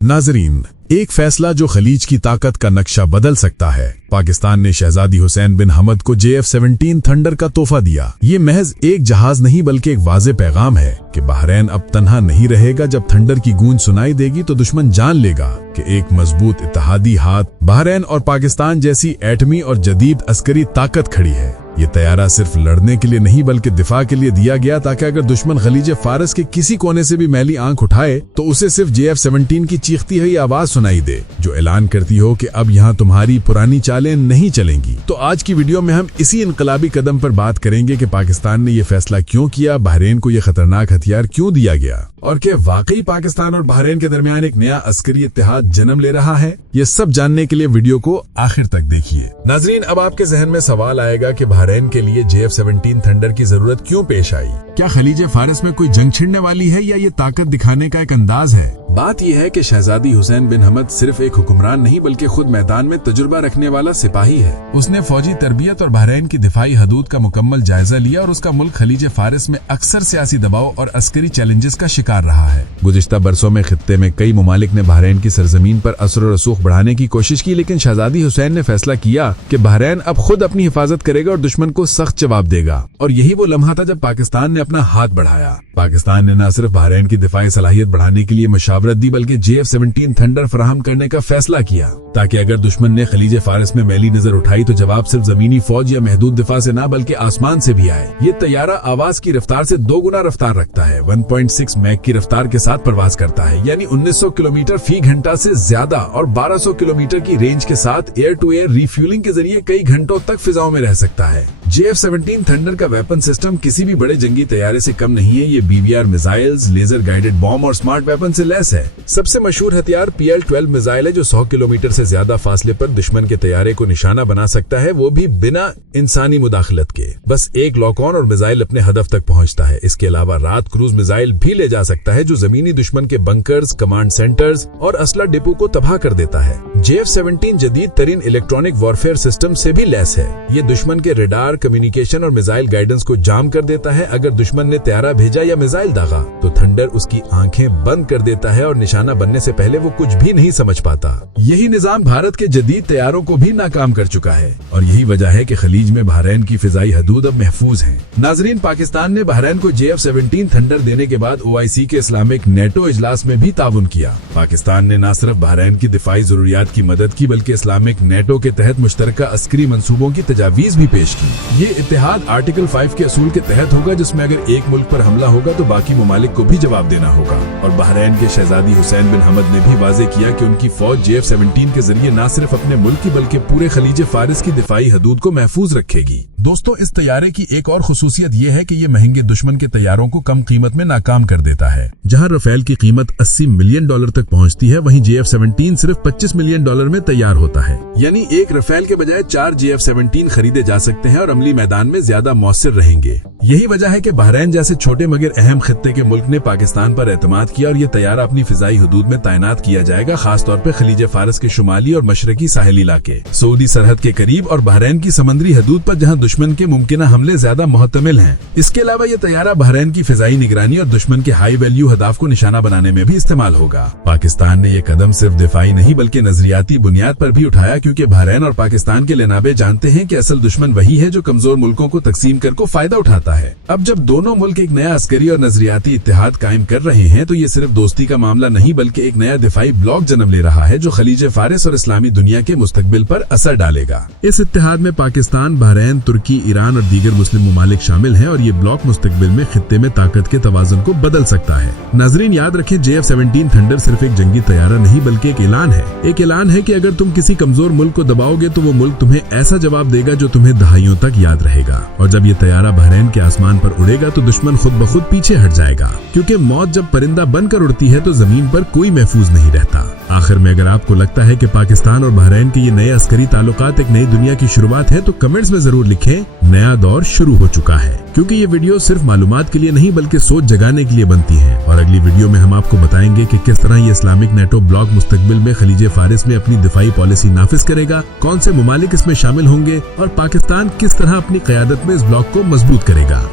नाजरीन, एक फैसला जो खलीज की ताकत का नक्शा बदल सकता है। पाकिस्तान ने शहजादी हुसैन बिन हमद को JF-17 थंडर का तोहफा दिया। ये महज एक जहाज नहीं बल्कि एक वाज़े पैगाम है कि बहरैन अब तन्हा नहीं रहेगा। जब थंडर की गूंज सुनाई देगी तो दुश्मन जान लेगा कि एक मजबूत इत्तेहादी हाथ बहरैन और पाकिस्तान जैसी एटमी और जदीद अस्करी ताकत खड़ी है। ये तैयारा सिर्फ लड़ने के लिए नहीं बल्कि दिफा के लिए दिया गया, ताकि अगर दुश्मन खलीज फारस के किसी कोने से भी मैली आंख उठाए तो उसे सिर्फ JF-17 की चीखती हुई आवाज सुनाई दे, जो ऐलान करती हो कि अब यहाँ तुम्हारी पुरानी चालें नहीं चलेंगी। तो आज की वीडियो में हम इसी इनकलाबी कदम पर बात करेंगे कि पाकिस्तान ने यह फैसला क्यों किया, बहरैन को यह खतरनाक हथियार क्यों दिया गया और क्या वाकई पाकिस्तान और बहरैन के दरमियान एक नया अस्करी इत्तेहाद जन्म ले रहा है। ये सब जानने के लिए वीडियो को आखिर तक देखिए। नाजरीन, अब आपके जहन में सवाल आएगा कि बहरैन के लिए JF-17 थंडर की जरूरत क्यों पेश आई। क्या खलीज फारस में कोई जंग छिड़ने वाली है या ये ताकत दिखाने का एक अंदाज है। बात यह है कि शहजादी हुसैन बिन हमद सिर्फ एक हुक्मरान नहीं बल्कि खुद मैदान में तजुर्बा रखने वाला सिपाही है। उसने फौजी तरबियत और बहरैन की दिफाई हदूद का मुकम्मल जायजा लिया और उसका मुल्क खलीज फारस में अक्सर सियासी दबाव और अस्करी चैलेंजेस का शिकार रहा है। गुज़िश्ता बरसों में खित्ते में कई मुमालिक ने बहरैन की सरजमीन पर असर और रसूख बढ़ाने की कोशिश की, लेकिन शहजादी हुसैन ने फैसला किया कि बहरैन अब खुद अपनी हिफाजत करेगा और दुश्मन को सख्त जवाब देगा। और यही वो लम्हा था जब पाकिस्तान ने अपना हाथ बढ़ाया। पाकिस्तान ने न सिर्फ बहरैन की दिफाई सलाहियत बढ़ाने के लिए मशावरत दी बल्कि JF-17 थंडर फराहम करने का फैसला किया, ताकि अगर दुश्मन ने खलीज फारस में मैली नजर उठाई तो जवाब सिर्फ जमीनी फौज या महदूद दिफा से ना बल्कि आसमान से भी आए। ये तैयारा आवाज की रफ्तार से 2 गुना रफ्तार रखता है। 1.6 मैक की रफ्तार के साथ परवाज करता है, यानी 1900 किलोमीटर फी घंटा से ज्यादा, और 1200 किलोमीटर की रेंज के साथ एयर टू एयर रिफ्यूलिंग के जरिए कई घंटों तक फिजाओं में रह सकता है। JF-17 थंडर का वेपन सिस्टम किसी भी बड़े जंगी तैयारे से कम नहीं है। ये BBR missiles, laser guided bomb और स्मार्ट वेपन से लैस है। सबसे मशहूर हथियार PL-12 मिसाइल है, जो 100 किलोमीटर से ज्यादा फासले पर दुश्मन के तैयारे को निशाना बना सकता है, वो भी बिना इंसानी मुदाखलत के। बस एक लॉक ऑन और मिसाइल अपने हदफ तक पहुंचता है। इसके अलावा रात क्रूज मिसाइल भी ले जा सकता है, जो जमीनी दुश्मन के बंकर्स, कमांड सेंटर्स और असला डिपो को तबाह कर देता है। JF-17 जदीद तरीन इलेक्ट्रॉनिक वॉरफेयर सिस्टम से भी लैस है। ये दुश्मन के रेडार, कम्युनिकेशन और मिसाइल गाइडेंस को जाम कर देता है। अगर दुश्मन ने तैयारा भेजा या मिसाइल दागा तो थंडर उसकी आंखें बंद कर देता है और निशाना बनने से पहले वो कुछ भी नहीं समझ पाता। यही निजाम भारत के जदीद तैयारों को भी नाकाम कर चुका है और यही वजह है कि खलीज में बहरैन की फिजाई हदूद अब महफूज है। नाजरीन, पाकिस्तान ने बहरैन को JF-17 थंडर देने के बाद OIC के इस्लामिक नेटो इजलास में भी ताउन किया। पाकिस्तान ने न सिर्फ बहरैन की दिफाई जरूरियात की मदद की बल्कि इस्लामिक नेटो के तहत मुश्तरका अस्करी मंसूबों की तजावीज भी पेश की। ये इत्तेहाद आर्टिकल 5 के असूल के तहत होगा, जिसमें अगर एक मुल्क पर हमला होगा तो बाकी ममालिक को भी जवाब देना होगा। और बहरैन के शहजादी हुसैन बिन हमद ने भी वाजे किया कि उनकी फौज JF-17 के जरिए न सिर्फ अपने मुल्क की बल्कि पूरे खलीज फारिस की दिफाई हदूद को महफूज रखेगी। दोस्तों, इस तैयारे की एक और खुसूसियत ये है कि ये महंगे दुश्मन के तैयारों को कम कीमत में नाकाम कर देता है। जहां रफेल की कीमत $80 मिलियन तक पहुंचती है, वहीं JF-17 सिर्फ $25 मिलियन में तैयार होता है। यानी एक रफेल के बजाय 4 JF-17 खरीदे जा सकते हैं और अमली मैदान में ज्यादा मौसर रहेंगे। यही वजह है कि बहरैन जैसे छोटे मगर अहम खित्ते के मुल्क ने पाकिस्तान पर एतमाद किया और ये तैयारा अपनी फिजाई हदूद में तैनात किया जाएगा, खासतौर पर खलीज फारस के शुमाली और मशरकी साहिली इलाके, सऊदी सरहद के करीब और बहरैन की समंदरी हदूद पर, जहां दुश्मन के मुमकिन हमले ज्यादा मुहतमिल हैं। इसके अलावा ये तैयारा बहरैन की फिजाई निगरानी और दुश्मन के हाई वैल्यू हदाफ को निशाना बनाने में भी इस्तेमाल होगा। पाकिस्तान ने यह कदम सिर्फ दिफाई नहीं बल्कि नजरियाती बुनियाद पर भी उठाया, क्योंकि बहरैन और पाकिस्तान के लेनाबे जानते हैं कि असल दुश्मन वही है जो कमजोर मुल्कों को तकसीम कर को फायदा उठाता है। अब जब दोनों मुल्क एक नया अस्करी और नजरियाती इत्तेहाद कायम कर रहे हैं तो ये सिर्फ दोस्ती का मामला नहीं बल्कि एक नया दिफाई ब्लॉक जन्म ले रहा है, जो खलीज फारिस और इस्लामी दुनिया के मुस्तकबिल पर असर डालेगा। इस इत्तेहाद में पाकिस्तान, बहरैन, तुर्की, ईरान और दीगर मुस्लिम मुमालिक शामिल हैं और ये ब्लॉक मुस्तकबिल में खित्ते में ताकत के तवाज़ुन को बदल सकता है। नाजरीन, याद रखें, JF-17 थंडर सिर्फ एक जंगी तैयारा नहीं बल्कि एक ऐलान है। एक ऐलान है कि अगर तुम किसी कमजोर मुल्क को दबाओगे तो वो मुल्क तुम्हें ऐसा जवाब देगा जो तुम्हें दहाइयों तक याद रहेगा। और जब ये तैयारा बहरैन के आसमान पर उड़ेगा तो दुश्मन खुद ब खुद पीछे हट जाएगा, क्योंकि मौत जब परिंदा बनकर उड़ती है तो जमीन पर कोई महफूज नहीं रहता। आखिर में अगर आपको लगता है कि पाकिस्तान और बहरैन के ये नए अस्करी ताल्लुकात एक नई दुनिया की शुरुआत है तो कमेंट्स में जरूर लिखें, नया दौर शुरू हो चुका है। क्योंकि ये वीडियो सिर्फ मालूमात के लिए नहीं बल्कि सोच जगाने के लिए बनती है। और अगली वीडियो में हम आपको बताएंगे कि किस तरह ये इस्लामिक नेटो ब्लॉक मुस्तकबिल में खलीज फारिस में अपनी दिफाई पॉलिसी नाफिज करेगा, कौन से मुमालिक इसमें शामिल होंगे और पाकिस्तान किस तरह अपनी क़यादत में इस ब्लॉक को मजबूत करेगा।